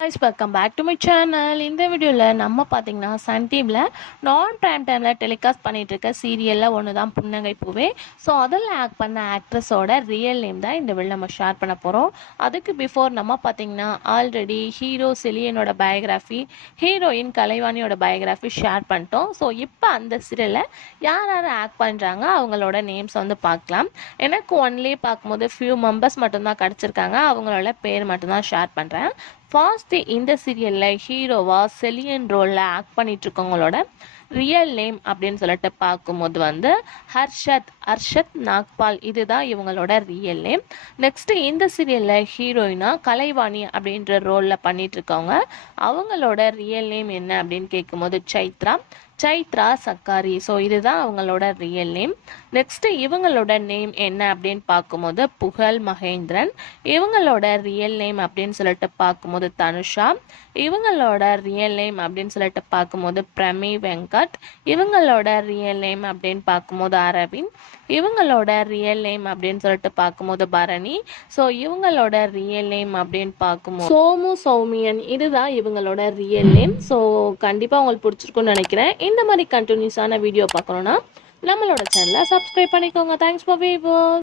guys, welcome back to my channel. இந்த வீடியோவில் நம்ம பார்த்தீங்கன்னா சன் டிவியில் நான் ப்ரைம் டைமில் டெலிகாஸ்ட் பண்ணிட்டு இருக்க சீரியலில் ஒன்று தான் புன்னகை பூவே. ஸோ அதில் ஆக்ட் பண்ண ஆக்ட்ரஸோட ரியல் நேம் தான் இந்த வீடியோ நம்ம ஷேர் பண்ண போகிறோம். அதுக்கு பிஃபோர் நம்ம பார்த்தீங்கன்னா ஆல்ரெடி ஹீரோ செலியனோட பயோகிராஃபி, ஹீரோயின் கலைவாணியோட பயோகிராஃபி ஷேர் பண்ணிட்டோம். ஸோ இப்போ அந்த சீரியலில் யார் யார் ஆக்ட் பண்ணுறாங்க அவங்களோட நேம்ஸ் வந்து பார்க்கலாம். எனக்கு ஒன்லி பார்க்கும்போது ஃபியூ மெம்பர்ஸ் மட்டும்தான் கிடச்சிருக்காங்க. அவங்களோட பேர் மட்டும்தான் ஷேர் பண்ணுறேன். ஃபர்ஸ்ட் இந்த சீரியலில் ஹீரோவாக செலியன் ரோலில் ஆக்ட் பண்ணிட்டு இருக்கவங்களோட ரியல் நேம் அப்படின்னு சொல்லிட்டு பார்க்கும்போது வந்து ஹர்ஷத் நாக்பால், இதுதான் இவங்களோட ரியல் நேம். நெக்ஸ்ட் இந்த சீரியலில் ஹீரோயினா கலைவாணி அப்படின்ற ரோலில் பண்ணிட்டு இருக்கவங்க அவங்களோட ரியல் நேம் என்ன அப்படின்னு கேட்கும்போது சைத்ரா சக்காரி. ஸோ இதுதான் அவங்களோட ரியல் நேம். நெக்ஸ்ட் இவங்களோட நேம் என்ன அப்படின்னு பார்க்கும்போது புகழ் மகேந்திரன். இவங்களோட ரியல் நேம் அப்படின்னு சொல்லிட்டு பார்க்கும்போது தனுஷா. இவங்களோட ரியல் நேம் அப்படின்னு சொல்லிட்டு பார்க்கும்போது பிரமி வெங்கட். இவங்களோட ரியல் நேம் அப்படின்னு பார்க்கும்போது அரவிந்த். இவங்களோட ரியல் நேம் அப்படின்னு சொல்லிட்டு பார்க்கும்போது பரணி. ஸோ இவங்களோட ரியல் நேம் அப்படின்னு பார்க்கும்போது சௌமியன். இதுதான் இவங்களோட ரியல் நேம். ஸோ கண்டிப்பாக உங்களுக்கு பிடிச்சிருக்குன்னு நினைக்கிறேன். இந்த மாதிரி கண்டினியூஸான வீடியோ பார்க்கணுன்னா நம்மளோட சேனலை சப்ஸ்கிரைப் பண்ணிக்கோங்க. Thanks for viewers.